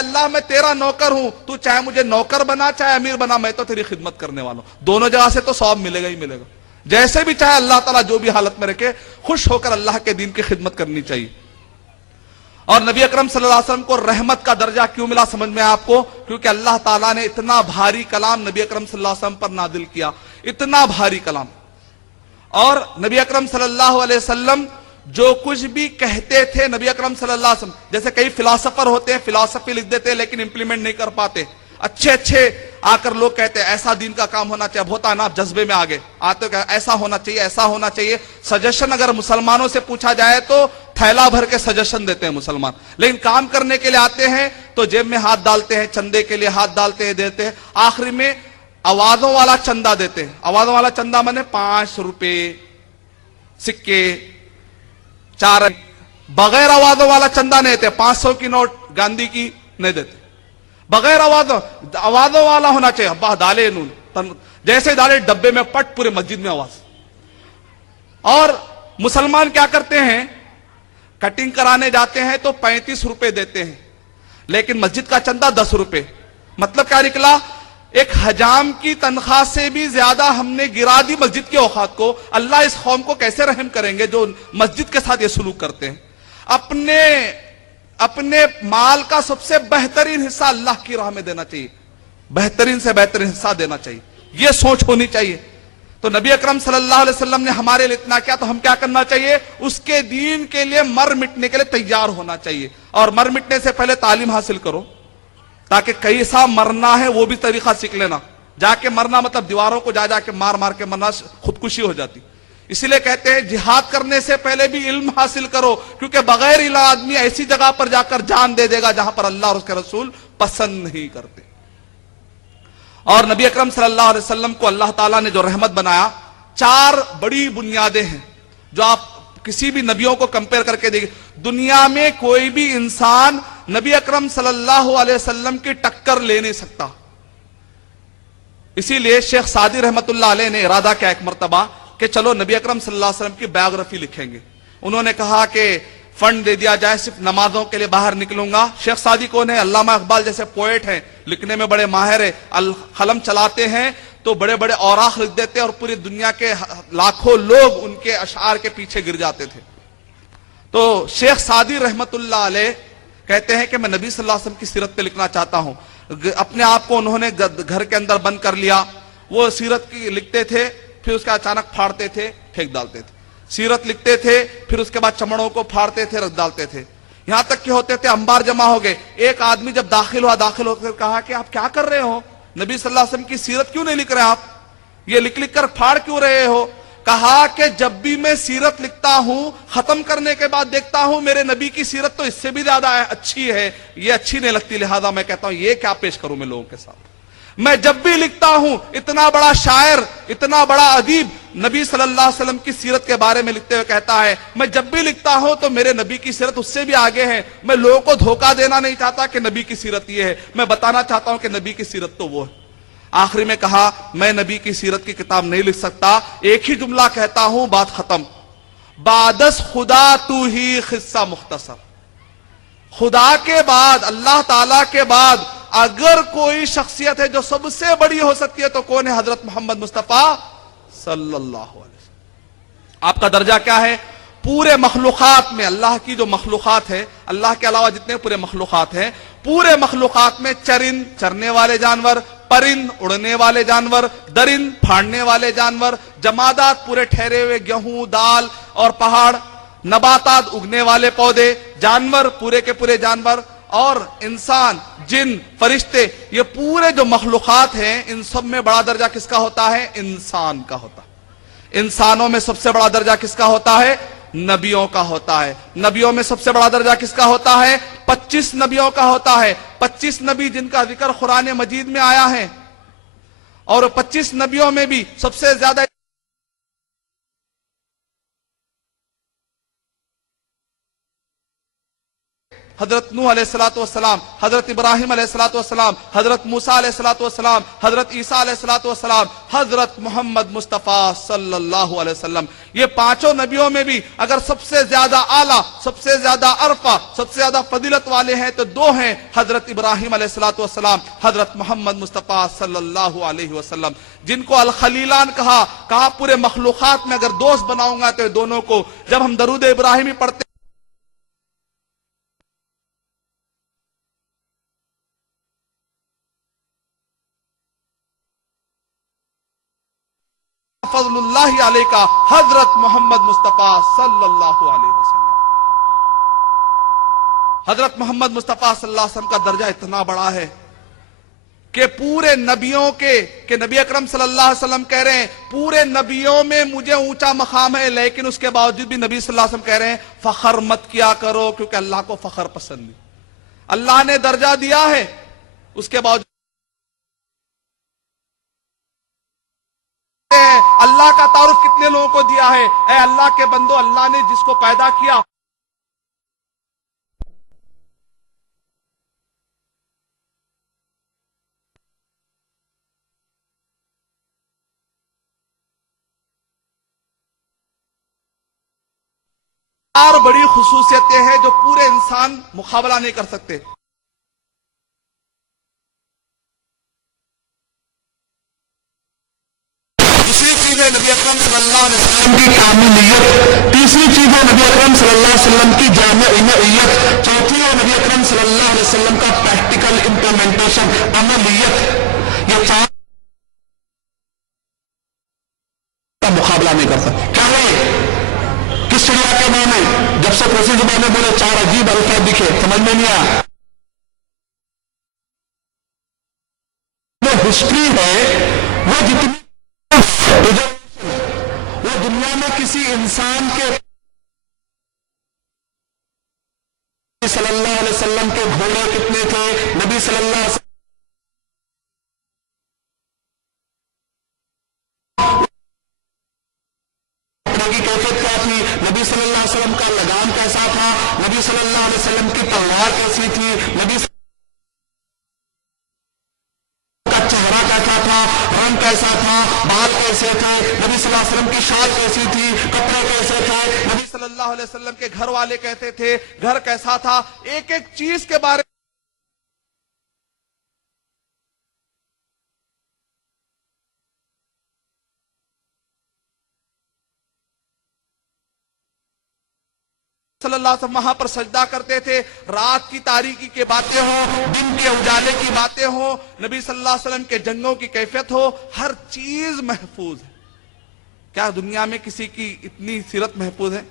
اللہ میں تیرا نوکر ہوں، تو چاہے مجھے نوکر بنا چاہے امیر بنا، میں تو تیری خدمت کرنے والا ہوں، دونوں جگہ سے تو ثواب ملے گا ہی ملے گا۔ جیسے بھی چاہے اللہ تعالیٰ جو بھی حالت میں رکھے، خوش ہو کر اللہ کے دین کی خدمت کرنی چاہیے۔ اور نبی اکرم صلی اللہ علیہ وسلم کو رحمت کا درجہ کیوں ملا سمجھ میں آپ کو؟ کیونکہ اللہ تعالیٰ نے اتنا بھاری کلام نبی اکرم صلی اللہ علیہ وسلم پر نازل کیا، اتنا بھاری کلام۔ اور نبی اکرم صلی اللہ علیہ وسلم جو کچھ بھی کہتے تھے، نبی اکرم صلی اللہ علیہ وسلم، جیسے کئی فلاسفر ہوتے ہیں، فلاسفی لکھ دیتے ہیں لیکن امپلیمنٹ نہیں کر پاتے، اچھے آ کر لوگ کہتے ہیں ایسا دین کا کام ہونا چاہیے، ہوتا ہے نا، آپ جذبے میں آگے آتے ہو کہ ایسا ہونا چاہیے، ایسا ہونا چاہیے۔ سجیشن اگر مسلمانوں سے پوچھا جائے تو تھیلا بھر کے سجیشن دیتے ہیں مسلمان، لیکن کام کرنے کے لیے آتے ہیں تو جیب میں ہاتھ ڈالتے ہیں، چندے کے لیے ہاتھ ڈالتے ہیں، دیتے ہیں، آخری میں آوازوں والا چندہ دیتے ہیں۔ آوازوں والا چندہ مانے 5 روپے، سکے، 4، بغیر آوازوں والا چندہ نہیں دیتے، 500 کی نوٹ گاندھی کی نہیں دیتے، بغیر آوازوں والا ہونا چاہیے۔ ابا ڈالے نون، جیسے ڈالے ڈبے میں پٹ، پورے مسجد میں آواز۔ اور مسلمان کیا کرتے ہیں، کٹنگ کرانے جاتے ہیں تو 35 روپے دیتے ہیں، لیکن مسجد کا چندہ 10 روپے۔ مطلب کیا نکلا، ایک حجام کی تنخواہ سے بھی زیادہ ہم نے گرا دی مسجد کے اوقات کو۔ اللہ اس قوم کو کیسے رحم کریں گے جو مسجد کے ساتھ یہ سلوک کرتے ہیں۔ اپنے مال کا سب سے بہترین حصہ اللہ کی راہ میں دینا چاہیے، بہترین سے بہترین حصہ دینا چاہیے، یہ سوچ ہونی چاہیے۔ تو نبی اکرم صلی اللہ علیہ وسلم نے ہمارے لیے اتنا کیا، تو ہم کیا کرنا چاہیے، اس کے دین کے لیے مر مٹنے کے لیے تیار ہونا چاہیے۔ اور مر مٹنے سے پہلے تعلیم حاصل کرو، تاکہ کیسا مرنا ہے وہ بھی طریقہ سیکھ لینا۔ جا کے مرنا مطلب دیواروں کو جا کے مار کے مرنا، خودکشی ہو جاتی۔ اسی لیے کہتے ہیں جہاد کرنے سے پہلے بھی علم حاصل کرو، کیونکہ بغیر علم آدمی ایسی جگہ پر جا کر جان دے دے گا جہاں پر اللہ اور اس کے رسول پسند نہیں کرتے۔ اور نبی اکرم صلی اللہ علیہ وسلم کو اللہ تعالیٰ نے جو رحمت بنایا، 4 بڑی بنیادیں ہیں جو آپ کسی بھی نبیوں کو کمپیئر کر کے دیکھیں۔ دنیا میں کوئی بھی انسان نبی اکرم صلی اللہ علیہ وسلم کی ٹکر لے نہیں سکتا۔ اسی لیے شیخ سعدی رحمت اللہ علیہ نے ارادہ کیا ایک مرتبہ کہ چلو نبی اکرم صلی اللہ علیہ وسلم کی بایوگرافی لکھیں گے۔ انہوں نے کہا کہ فنڈ دے دیا جائے، صرف نمازوں کے لیے باہر نکلوں گا۔ شیخ سعدی کون ہے؟ علامہ اقبال جیسے پوئٹ ہیں، لکھنے میں بڑے ماہر ہیں، قلم چلاتے ہیں تو بڑے بڑے اوراق لکھ دیتے ہیں اور پوری دنیا کے لاکھوں لوگ ان کے اشعار کے پیچھے گر جاتے تھے۔ تو شیخ سعدی رحمت اللہ علیہ کہتے ہیں کہ میں نبی صلی اللہ علیہ وسلم کی سیرت پہ لکھنا چاہتا ہوں۔ اپنے آپ کو انہوں نے گھر کے اندر بند کر لیا، وہ سیرت کی لکھتے تھے، پھر اس کا اچانک پھاڑتے تھے، پھینک ڈالتے تھے، سیرت لکھتے تھے، پھر اس کے بعد چمڑوں کو پھاڑتے تھے، رکھ ڈالتے تھے، یہاں تک کہ ہوتے تھے انبار جمع ہو گئے۔ ایک آدمی جب داخل ہو کر کہا کہ آپ کیا کر رہے ہو، نبی صلی اللہ علیہ وسلم کی سیرت کیوں نہیں لکھ رہے، آپ یہ لکھ کر پھاڑ کیوں رہے ہو؟ کہا کہ جب بھی میں سیرت لکھتا ہوں، ختم کرنے کے بعد دیکھتا ہوں میرے نبی کی سیرت تو اس سے بھی زیادہ اچھی ہے، یہ اچھی نہیں لگتی، لہذا میں کہتا ہوں یہ کیا پیش کروں میں لوگوں کے ساتھ۔ میں جب بھی لکھتا ہوں، اتنا بڑا شاعر، اتنا بڑا ادیب نبی صلی اللہ علیہ وسلم کی سیرت کے بارے میں لکھتے ہوئے کہتا ہے، میں جب بھی لکھتا ہوں تو میرے نبی کی سیرت اس سے بھی آگے ہے۔ میں لوگوں کو دھوکہ دینا نہیں چاہتا کہ نبی کی سیرت یہ ہے، میں بتانا چاہتا ہوں کہ نبی کی سیرت تو وہ ہے۔ آخری میں کہا میں نبی کی سیرت کی کتاب نہیں لکھ سکتا، ایک ہی جملہ کہتا ہوں، بات ختم، بعدس خدا تو ہی قصہ مختصر۔ خدا کے بعد، اللہ تعالیٰ کے بعد اگر کوئی شخصیت ہے جو سب سے بڑی ہو سکتی ہے تو کون ہے؟ حضرت محمد مصطفیٰ صلی اللہ علیہ وسلم۔ آپ کا درجہ کیا ہے؟ پورے مخلوقات میں، اللہ کی جو مخلوقات ہے، اللہ کے علاوہ جتنے پورے مخلوقات ہیں، پورے مخلوقات میں چرند چرنے والے جانور، پرند اڑنے والے جانور، درند پھاڑنے والے جانور، جمادات پورے ٹھہرے ہوئے گیہوں، دال اور پہاڑ، نباتات اگنے والے پودے، جانور پورے کے پورے جانور، اور انسان، جن، فرشتے، یہ پورے جو مخلوقات ہیں، ان سب میں بڑا درجہ کس کا ہوتا ہے؟ انسان کا ہوتا ہے۔ انسانوں میں سب سے بڑا درجہ کس کا ہوتا ہے؟ نبیوں کا ہوتا ہے۔ نبیوں میں سب سے بڑا درجہ کس کا ہوتا ہے؟ 25 نبیوں کا ہوتا ہے۔ 25 نبی جن کا ذکر قرآن مجید میں آیا ہے، اور 25 نبیوں میں بھی سب سے زیادہ حضرت نوح علیہ الصلوۃ والسلام، حضرت ابراہیم علیہ الصلوۃ والسلام، حضرت موسیٰ علیہ الصلوۃ والسلام، حضرت عیسیٰ علیہ الصلوۃ والسلام، حضرت محمد مصطفیٰ صلی اللہ علیہ وسلم. یہ پانچوں نبیوں میں بھی اگر سب سے زیادہ اعلیٰ، سب سے زیادہ ارفع، سب سے زیادہ فضیلت والے ہیں تو دو ہیں، حضرت ابراہیم علیہ الصلوۃ والسلام، حضرت محمد مصطفیٰ صلی اللہ علیہ وسلم، جن کو الخلیلان کہا پورے مخلوقات میں اگر دوست بناؤں گا تو دونوں کو. جب ہم درود ابراہیمی پڑھتے فضل اللہ علیہ کا حضرت محمد مصطفیٰ صلی اللہ علیہ وسلم. حضرت محمد مصطفیٰ صلی اللہ علیہ وسلم کا درجہ اتنا بڑا ہے کہ پورے نبیوں کہ نبی اکرم صلی اللہ علیہ وسلم کہہ رہے ہیں پورے نبیوں میں مجھے اونچا مقام ہے، لیکن اس کے باوجود بھی نبی صلی اللہ علیہ وسلم کہہ رہے ہیں فخر مت کیا کرو، کیونکہ اللہ کو فخر پسند نہیں. اللہ نے درجہ دیا ہے، اس کے باوجود اللہ کا تعارف کتنے لوگوں کو دیا ہے. اے اللہ کے بندو، اللہ نے جس کو پیدا کیا چار بڑی خصوصیتیں ہیں جو پورے انسان مقابلہ نہیں کر سکتے. دوسری چیز ہے نبی اکرم صلی اللہ علیہ وسلم کی کاملیت، تیسری چیز ہے نبی اکرم صلی اللہ علیہ وسلم کی جامعیت، چوتھی ہے نبی اکرم صلی اللہ علیہ وسلم کا پریکٹیکل امپلیمنٹیشن، عملیت. یہ چار کا مقابلہ نہیں کر سکتے. کیا ہے کس چڑیا کے نام ہے؟ جب سے پریسی زبان میں بولے چار عجیب الفاظ دکھے، سمجھ میں نہیں آیا. جو ہسٹری ہے وہ جتنی وہ دنیا میں کسی انسان کے صلی اللہ علیہ وسلم کے گھوڑے کتنے تھے، نبی صلی اللہ علیہ وسلم کی کیفیت کیا تھی، نبی صلی اللہ علیہ وسلم کا لگام کیسا تھا، نبی صلی اللہ علیہ وسلم کی تلوار کیسی تھی، نبی کا چہرہ کیسا تھا، رنگ کیسا تھا، بال کیسے تھے، نبی صلی اللہ علیہ وسلم کی شال کیسی تھی، کپڑے کیسے تھے، نبی صلی اللہ علیہ وسلم کے گھر والے کیسے تھے، گھر کیسا تھا، ایک ایک چیز کے بارے صلی اللہ علیہ وسلم وہاں پر سجدہ کرتے تھے. رات کی تاریکی کی باتیں ہوں، دن کے اجالے کی باتیں ہوں، نبی صلی اللہ علیہ وسلم کے جنگوں کی کیفیت ہو، ہر چیز محفوظ ہے. کیا دنیا میں کسی کی اتنی سیرت محفوظ ہے؟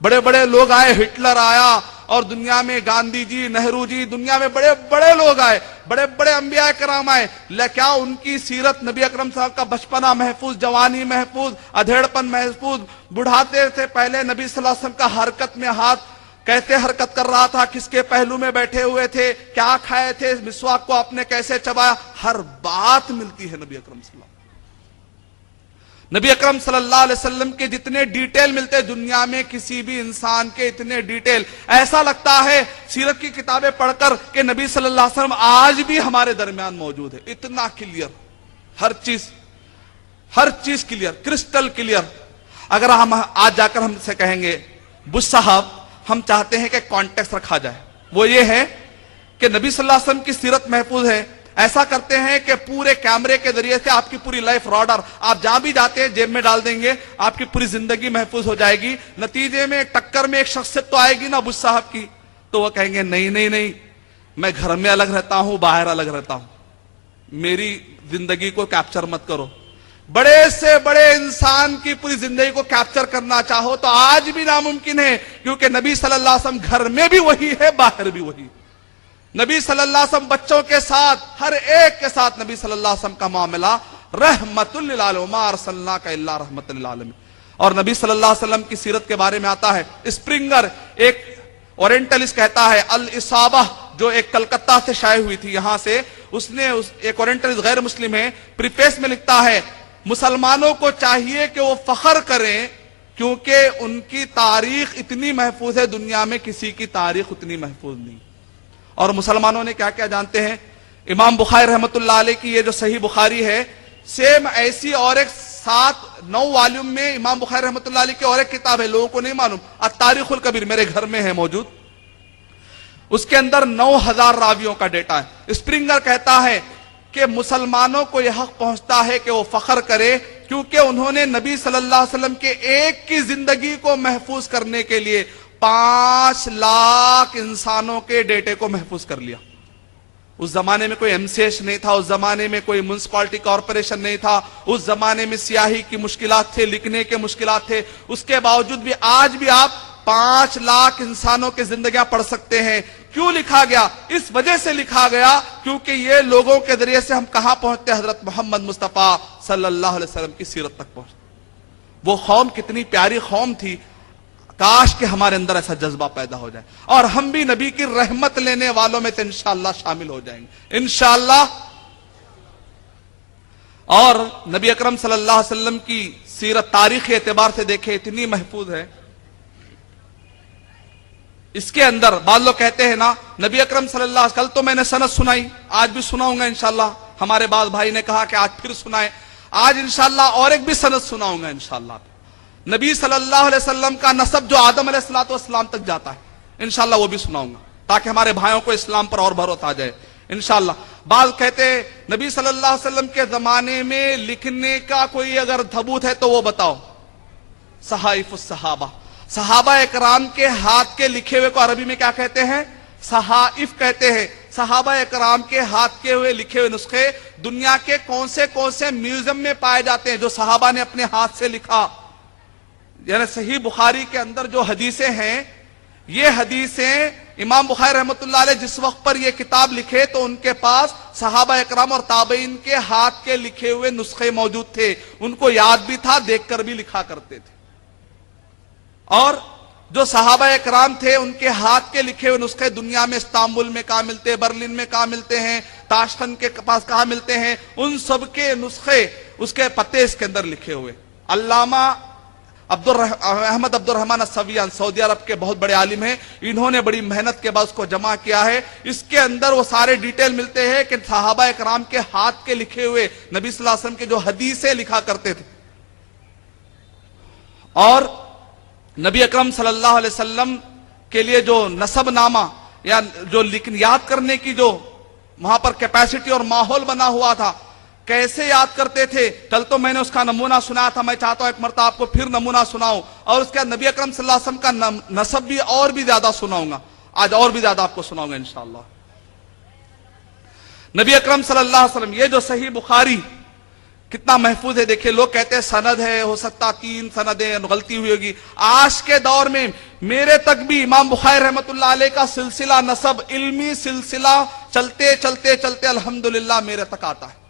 بڑے بڑے لوگ آئے، ہٹلر آیا اور دنیا میں گاندھی جی، نہرو جی، دنیا میں بڑے بڑے لوگ آئے، بڑے بڑے انبیاء کرام آئے، لیکن کیا ان کی سیرت نبی اکرم صلی اللہ علیہ وسلم کا بچپنا محفوظ، جوانی محفوظ، ادھیڑپن محفوظ، بڑھاتے سے پہلے نبی صلی اللہ علیہ وسلم کا حرکت میں ہاتھ کیسے حرکت کر رہا تھا، کس کے پہلو میں بیٹھے ہوئے تھے، کیا کھائے تھے، مسواک کو آپ نے کیسے چبایا، ہر بات ملتی ہے نبی اکرم صلی اللہ علیہ وسلم. نبی اکرم صلی اللہ علیہ وسلم کے جتنے ڈیٹیل ملتے دنیا میں کسی بھی انسان کے اتنے ڈیٹیل، ایسا لگتا ہے سیرت کی کتابیں پڑھ کر کہ نبی صلی اللہ علیہ وسلم آج بھی ہمارے درمیان موجود ہے. اتنا کلیئر، ہر چیز کلیئر، کرسٹل کلیئر. اگر ہم آج جا کر ہم سے کہیں گے بش صاحب ہم چاہتے ہیں کہ کانٹیکس رکھا جائے، وہ یہ ہے کہ نبی صلی اللہ علیہ وسلم کی سیرت محفوظ ہے. ایسا کرتے ہیں کہ پورے کیمرے کے ذریعے سے آپ کی پوری لائف راڈر، آپ جہاں بھی جاتے ہیں جیب میں ڈال دیں گے، آپ کی پوری زندگی محفوظ ہو جائے گی. نتیجے میں ٹکر میں ایک شخصیت تو آئے گی نا بش صاحب کی، تو وہ کہیں گے نہیں میں گھر میں الگ رہتا ہوں، باہر الگ رہتا ہوں، میری زندگی کو کیپچر مت کرو. بڑے سے بڑے انسان کی پوری زندگی کو کیپچر کرنا چاہو تو آج بھی ناممکن ہے، کیونکہ نبی صلی اللہ علیہ وسلم گھر میں بھی وہی ہے، باہر بھی وہی. نبی صلی اللہ علیہ وسلم بچوں کے ساتھ، ہر ایک کے ساتھ نبی صلی اللہ علیہ وسلم کا معاملہ رحمت للعالمین، وما ارسلناک الا رحمت للعالمین. اور نبی صلی اللہ علیہ وسلم کی سیرت کے بارے میں آتا ہے، اسپرنگر ایک اورینٹلسٹ کہتا ہے، الاصابہ جو ایک کلکتہ سے شائع ہوئی تھی یہاں سے، اس نے ایک اورینٹلسٹ غیر مسلم ہے، پریفیس میں لکھتا ہے مسلمانوں کو چاہیے کہ وہ فخر کریں کیونکہ ان کی تاریخ اتنی محفوظ ہے، دنیا میں کسی کی تاریخ اتنی محفوظ نہیں۔ اور مسلمانوں نے کیا کیا جانتے ہیں؟ امام بخاری رحمت اللہ علیہ کی یہ جو صحیح بخاری ہے، سیم ایسی اور ایک 9 والیوم میں امام بخاری رحمت اللہ علیہ کی اور ایک کتاب ہے، لوگوں کو نہیں معلوم، التاریخ الکبیر، میرے گھر میں ہے موجود۔ اس کے اندر 9000 راویوں کا ڈیٹا ہے۔ اسپرنگر کہتا ہے کہ مسلمانوں کو یہ حق پہنچتا ہے کہ وہ فخر کرے، کیونکہ انہوں نے نبی صلی اللہ علیہ وسلم کے ایک کی زندگی کو محفوظ کرنے کے لیے 5 لاکھ انسانوں کے ڈیٹے کو محفوظ کر لیا۔ اس زمانے میں کوئی MCH نہیں تھا، اس زمانے میں کوئی میونسپلٹی کارپوریشن نہیں تھا، اس زمانے میں سیاہی کی مشکلات تھے، لکھنے کے مشکلات تھے، اس کے باوجود بھی آج بھی آپ 5 لاکھ انسانوں کی زندگیاں پڑھ سکتے ہیں۔ کیوں لکھا گیا؟ اس وجہ سے لکھا گیا کیونکہ یہ لوگوں کے ذریعے سے ہم کہاں پہنچتے؟ حضرت محمد مصطفیٰ صلی اللہ علیہ وسلم کی سیرت تک پہنچتے۔ وہ قوم کتنی پیاری قوم تھی، کاش کہ ہمارے اندر ایسا جذبہ پیدا ہو جائے اور ہم بھی نبی کی رحمت لینے والوں میں سے انشاءاللہ شامل ہو جائیں گے انشاءاللہ۔ اور نبی اکرم صلی اللہ علیہ وسلم کی سیرت تاریخی اعتبار سے دیکھیں اتنی محفوظ ہے، اس کے اندر بعض لوگ کہتے ہیں نا نبی اکرم صلی اللہ علیہ وسلم، کل تو میں نے سند سنائی، آج بھی سناؤں گا انشاءاللہ، ہمارے بعض بھائی نے کہا کہ آج پھر سنائیں، آج انشاءاللہ اور ایک بھی سند سناؤں گا انشاءاللہ۔ نبی صلی اللہ علیہ وسلم کا نسب جو آدم علیہ السلام تک جاتا ہے، انشاءاللہ وہ بھی سناؤں گا تاکہ ہمارے بھائیوں کو اسلام پر اور بھروسہ آ جائے انشاءاللہ۔ بعض کہتے ہیں نبی صلی اللہ علیہ وسلم کے زمانے میں لکھنے کا کوئی اگر ثبوت ہے تو وہ بتاؤ۔ صحائف الصحابہ، صحابہ اکرام کے ہاتھ کے لکھے ہوئے کو عربی میں کیا کہتے ہیں؟ صحائف کہتے ہیں۔ صحابہ اکرام کے ہاتھ کے ہوئے لکھے ہوئے نسخے دنیا کے کون سے میوزیم میں پائے جاتے ہیں جو صحابہ نے اپنے ہاتھ سے لکھا؟ یعنی صحیح بخاری کے اندر جو حدیثیں ہیں، یہ حدیثیں امام بخاری رحمت اللہ علیہ جس وقت پر یہ کتاب لکھے تو ان کے پاس صحابہ اکرام اور تابعین کے ہاتھ کے لکھے ہوئے نسخے موجود تھے، ان کو یاد بھی تھا، دیکھ کر بھی لکھا کرتے تھے۔ اور جو صحابہ اکرام تھے ان کے ہاتھ کے لکھے ہوئے نسخے دنیا میں استنبول میں کہاں ملتے ہیں، برلن میں کہاں ملتے ہیں، تاشقند کے پاس کہاں ملتے ہیں، ان سب کے نسخے اس کے پتے اس کے اندر لکھے ہوئے۔ علامہ احمد عبد الرحمن السویان سعودی عرب کے بہت بڑے عالم ہیں، انہوں نے بڑی محنت کے بعد اس کو جمع کیا ہے۔ اس کے اندر وہ سارے ڈیٹیل ملتے ہیں کہ صحابہ اکرام کے ہاتھ کے لکھے ہوئے نبی صلی اللہ علیہ وسلم کے جو حدیثیں لکھا کرتے تھے، اور نبی اکرم صلی اللہ علیہ وسلم کے لیے جو نسب نامہ یا جو یاد کرنے کی جو وہاں پر کیپیسٹی اور ماحول بنا ہوا تھا، کیسے یاد کرتے تھے، کل تو میں نے اس کا نمونہ سنا تھا، میں چاہتا ہوں ایک مرتبہ آپ کو پھر نمونہ سناؤں، اور اس کے بعد نبی اکرم صلی اللہ علیہ وسلم کا نسب بھی اور بھی زیادہ سناؤں گا، آج اور بھی زیادہ آپ کو سناؤں گا انشاءاللہ۔ نبی اکرم صلی اللہ علیہ وسلم، یہ جو صحیح بخاری کتنا محفوظ ہے، دیکھیں لوگ کہتے ہیں سند ہے، ہو سکتا 3 سندیں غلطی ہوئی ہوگی، آج کے دور میں میرے تک بھی امام بخاری رحمت اللہ علیہ کا سلسلہ نسب، علمی سلسلہ چلتے چلتے چلتے الحمدللہ میرے تک آتا ہے۔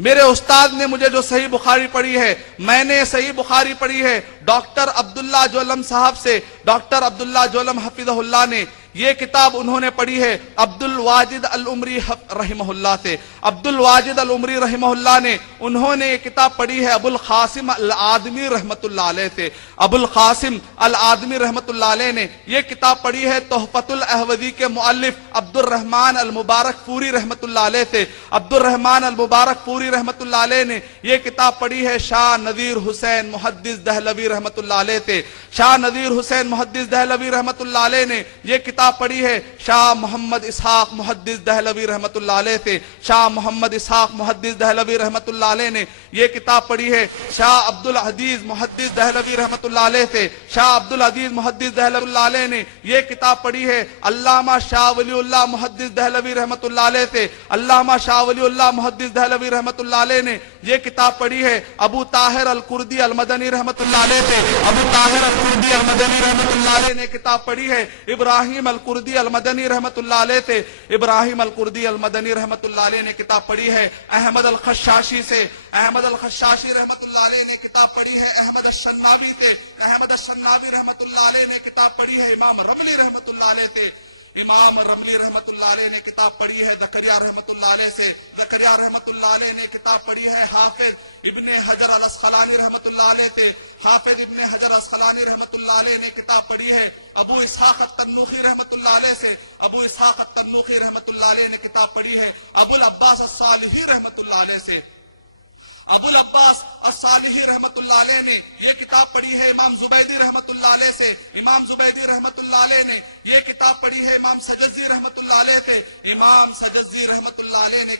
میرے استاد نے مجھے جو صحیح بخاری پڑھی ہے، میں نے صحیح بخاری پڑھی ہے ڈاکٹر عبداللہ جولم صاحب سے، ڈاکٹر عبداللہ جولم حفظہ اللہ نے یہ کتاب انہوں نے پڑھی ہے عبد الواجد العمری رحمہ اللہ سے، عبد الواجد العمری رحمہ اللہ نے انہوں نے یہ کتاب پڑھی ہے ابو القاسم الآدمی رحمت اللہ علیہ سے، ابو القاسم الآدمی رحمت اللہ علیہ نے یہ کتاب پڑھی ہے تحفۃ الاحوذی کے مؤلف عبد الرحمن المبارک پوری رحمت اللہ علیہ سے، عبد الرحمن المبارک پوری رحمت اللہ علیہ نے یہ کتاب پڑھی ہے شاہ نذیر حسین محدث دہلوی رحمت اللہ علیہ سے، شاہ نذیر حسین محدث دہلوی رحمت اللہ علیہ نے یہ کتاب پڑھی ہے شاہ محمد اسحاق محدث دہلوی رحمت اللہ علیہ سے، شاہ محمد اسحاق محدث دہلوی رحمت اللہ علیہ نے یہ کتاب پڑھی ہے شاہ عبد العزیز محدث دہلوی رحمت اللہ علیہ سے، شاہ عبد العزیز محدث دہلوی اللہ علیہ نے یہ کتاب پڑھی ہے علامہ شاہ ولی اللہ محدث دہلوی رحمت اللہ علیہ سے، علامہ شاہ ولی اللہ محدث دہلوی رحمت اللہ علیہ نے یہ کتاب پڑھی ہے ابو طاہر الکردی المدنی رحمت اللہ علیہ سے، ابو طاہر الکردی المدنی رحمت اللہ علیہ نے کتاب پڑھی ہے ابراہیم الکردی المدنی رحمت اللہ علیہ سے، ابراہیم الکردی المدنی رحمت اللہ علیہ نے کتاب پڑھی ہے احمد الخشاشی سے، احمد الخشاشی رحمت اللہ علیہ نے کتاب پڑھی ہے احمد الشنابی سے، احمد الشنابی رحمت اللہ علیہ نے کتاب پڑھی ہے امام رملی رحمت اللہ علیہ سے، امام رملی رحمت اللہ علیہ نے کتاب پڑھی ہے زکریا رحمت اللہ علیہ سے، زکریا زکریا رحمت اللہ علیہ نے کتاب پڑھی ہے حافظ ابن حجر الاسقلانی رحمت اللہ علیہ سے، حافظ ابن حجر الاسقلانی رحمت اللہ علیہ نے کتاب پڑھی ہے ابو اسحاق التنوخی رحمت اللہ علیہ سے، ابو اسحاق التنوخی رحمت اللہ علیہ نے کتاب پڑھی ہے ابو العباس الصالحی رحمت اللہ علیہ سے، ابو العباس الصالحی رحمت اللہ علیہ نے یہ کتاب پڑھی ہے امام زبیدی رحمت اللہ علیہ سے، امام زبیدی رحمت اللہ علیہ نے یہ کتاب پڑھی ہے امام سجزی رحمت اللہ علیہ سے، امام سجزی رحمت اللہ علیہ نے